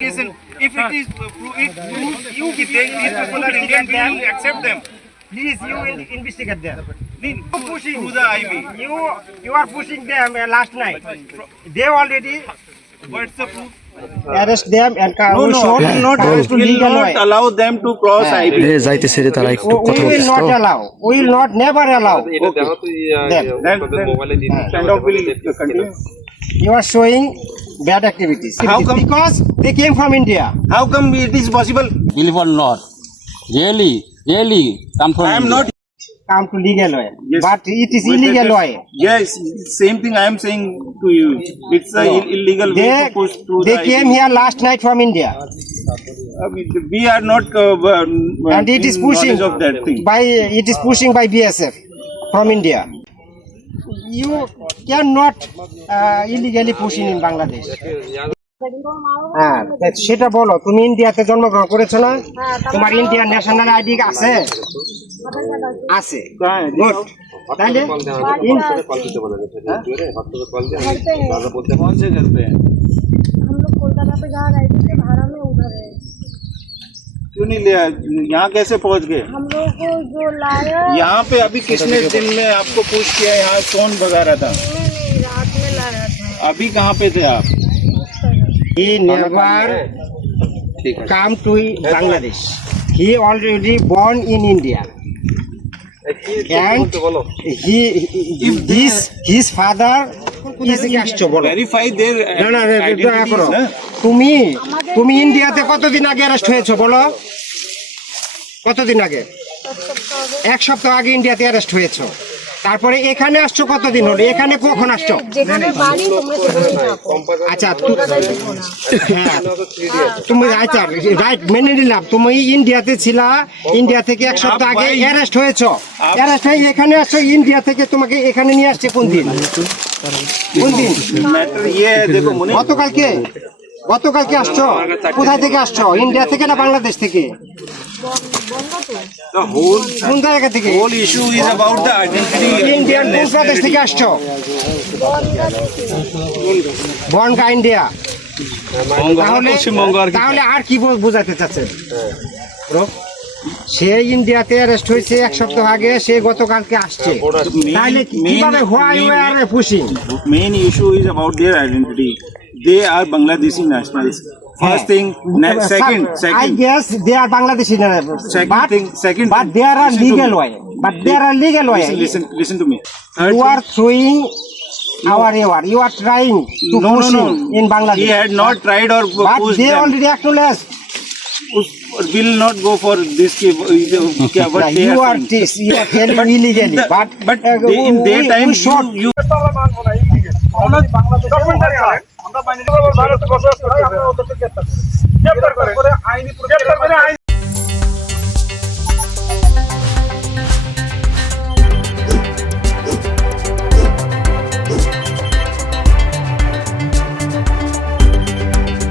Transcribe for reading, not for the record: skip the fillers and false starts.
If it is you these people are Indian, we will accept them. Please, you will investigate them. Pushing through the IB. You are pushing them last night. They already What's the proof? arrest them and No, we will not, to legal way. allow them to cross IB. যাইতেছে রে তারা একটু We কথা will বলতেছে not তো allow. We will not never allow. Then kind of will continue. You are showing bad activities. How come? Because they came from India. How come it is possible? Believe or not, really come from I am India. not. Come to legal way. Yes. But it is illegal way. Yes, same thing I am saying to you. It's a illegal way to push through They the came IB. here last night from India. We are not And it is in pushing knowledge of that thing. it is pushing by BSF from India. You cannot illegally pushing in Bangladesh. হ্যাঁ সেটা বলো, তুমি ইন্ডিয়াতে জন্মগ্রহণ করেছো না? তোমার Indian national ID আছে? আছে, গুড। তাহলে कौन से घर पे हैं? हम लोग कोलकाता पे जा रहे थे, भाड़ा में उधर है। क्यों नहीं लिया? यहाँ कैसे पहुँच गए? हम लोग को जो लाया यहाँ पे अभी किसने दिन में आपको पूछ किया? यहाँ कौन भगा रहा था? नहीं, रात में लाया था। अभी कहाँ पे थे आप? he never come to Bangladesh. He already born in India. And his father is আসছো বলো। Verify their না identities, করো। না? তুমি ইন্ডিয়াতে কতদিন আগে অ্যারেস্ট হয়েছো বলো? কতদিন আগে? এক সপ্তাহ আগে ইন্ডিয়াতে অ্যারেস্ট হয়েছো। তারপরে এখানে আসছো কতদিন হলো? এখানে কখন আসছো? যেখানে বাড়ি তোমরা সেখানে থাকো। আচ্ছা হ্যাঁ তুমি আচ্ছা রাইট মেনে নিলাম, তুমি ইন্ডিয়াতে ছিলা, ইন্ডিয়া থেকে এক সপ্তাহ আগে অ্যারেস্ট হয়েছো, অ্যারেস্ট হয়ে এখানে আসছো, ইন্ডিয়া থেকে তোমাকে এখানে নিয়ে আসছে কোন দিন? मैटर ये है, देखो मुनीर, গতকালকে আসছো? কোথায় থেকে আসছো? ইন্ডিয়া থেকে না বাংলাদেশ থেকে? the whole কোন জায়গা থেকে? issue is about the identity. Indian কোন প্রদেশ থেকে আসছো? বনগা ইন্ডিয়া। তাহলে আর কি বোঝাতে চাচ্ছেন? সে ইন্ডিয়াতে অ্যারেস্ট হয়েছে এক সপ্তাহ আগে, সে গতকালকে আসছে, তাহলে কিভাবে why were pushing? Main issue is about their identity. They are Bangladeshi nationals. First thing, second. I guess they are Bangladeshi, Second but thing, there are listen to legal me. way. But there are legal way. Listen to me. Third You thing, are throwing our ear. You are trying to push him in He Bangladesh. had not tried or But pushed they them. already acknowledged. Will not go for this. What they You are are saying. you are telling illegally. But in their time, we should. you আমরা বাংলাদেশে